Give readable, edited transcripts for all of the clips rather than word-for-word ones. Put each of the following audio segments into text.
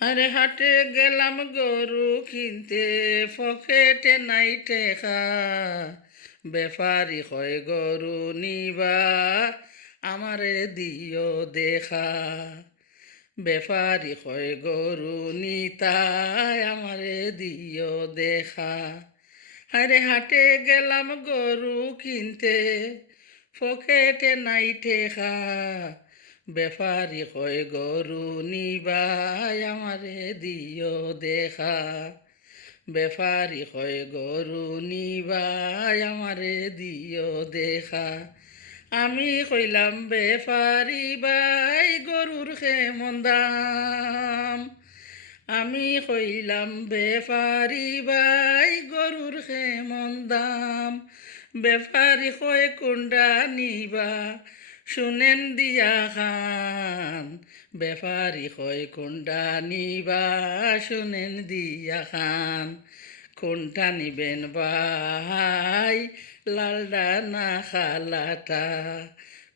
আরে হাটে গেলাম গরু কিনতে, পকেটে নাই টেকা। ব্যাপারী হয় গরু নিবা, আমারে দিও দেখা। ব্যাপারী হয় গরু নিতাই, আমারে দিও দেখা। আরে হাটে গেলাম গরু কিনতে, পকেটে নাই টেকা। ব্যাপারী কয় গরু নিবাই, আমারে দিও দেখা। ব্যাপারী কয় গরু নিবাই, আমারে দিও দেখা। আমি কইলাম ব্যাপারী বাই, গরুর কেমন দাম। আমি কইলাম ব্যাপারী বাই, গরুর কেমন দাম। ব্যাপারী কয় কোনটা নিবা, শুনেন দিয়া খান। ব্যাপারী কয় কোনটা নিবা, শুনেন দিয়া খান। কোনটা নিবেন ভাই, লালডা না খালাটা।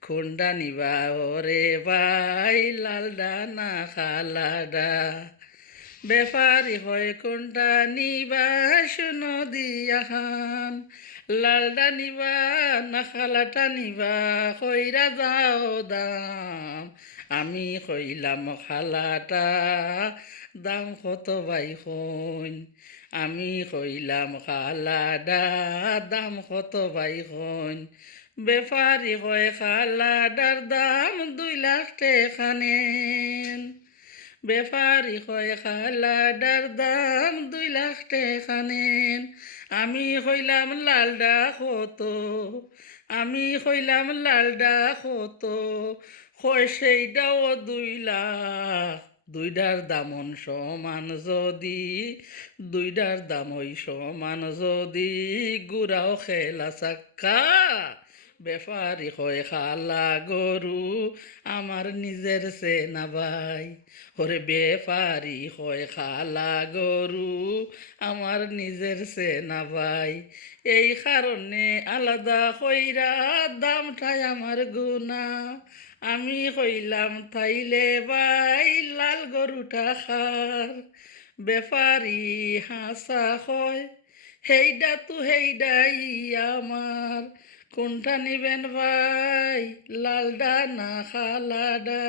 কোনটা নিবা ওরে ভাই, লালডা না খালাডা। ব্যাপারী হয় কোনটা নিবা, শুনো দিয়া খান। লালডা নিবা না খালাটা নিবা, কইরা যাও দাম। আমি কইলাম খালাটা, দাম কত ভাই কইন। আমি কইলাম খালাডা, দাম কত ভাই কইন। ব্যাপারী কয় খালাডার দাম 2 লাখ টাকা নেন। ব্যাপারী কয় খালাডার দাম 2 লাখ টাকা নেন। আমি কইলাম লালডা কত, আমি কইলাম লালডা কত। কয় সেইটাও 2 লাখ। দুইটার দামন সমান যদি, দুইটার দাম ওই সমান যদি, গুড়াও খেলা চাক্কা। ব্যাপারী কয় খালা গরু, আমার নিজের চেনা ভাই। ওরে ব্যাপারী কয় খালা গরু, আমার নিজের চেনা ভাই। এই কারণে আলাদা কইরা দামটাই আমার গুণা। আমি কইলাম তাইলে ভাই, লাল গরুটা খার। ব্যাপারী হাসা কয় হেইডা তো হেইডাই আমার। কোনটা নিবেন ভাই, লালডা না খালাডা।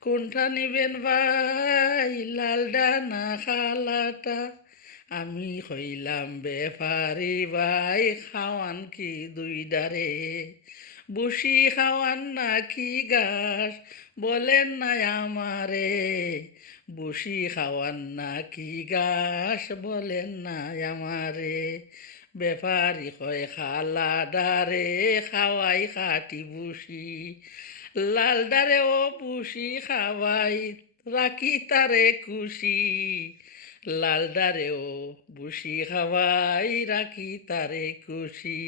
কোনটা নিবেন ভাই, লালডা না খালাটা। আমি কইলাম ব্যাপারী ভাই, খাওয়ান কি দুইডারে। বুসি খাওয়ান নাকি ঘাস, বলেন না আমারে। বুসি খাওয়ান নাকি ঘাস, বলেন না আমারে। ব্যাপারী কয় খালাডারে, খাওয়াই খাটি বুসি। লালডারে ও বুসি খাওয়াই, রাখি তারে খুশি। লালডারে ও বুসি খাওয়াই, রাখি তারে খুশি।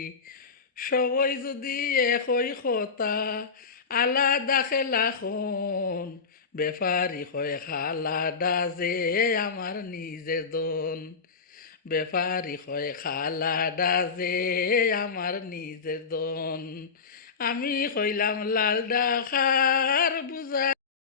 সবই যদি একই কথা, আলাদা খেলা খন। ব্যাপারী কয় খালাডা যে আমার নিজের দন। ব্যাপারী কয় খালাডা যে আমার নিজের দন। আমি কইলাম লালডা খার বুঝা।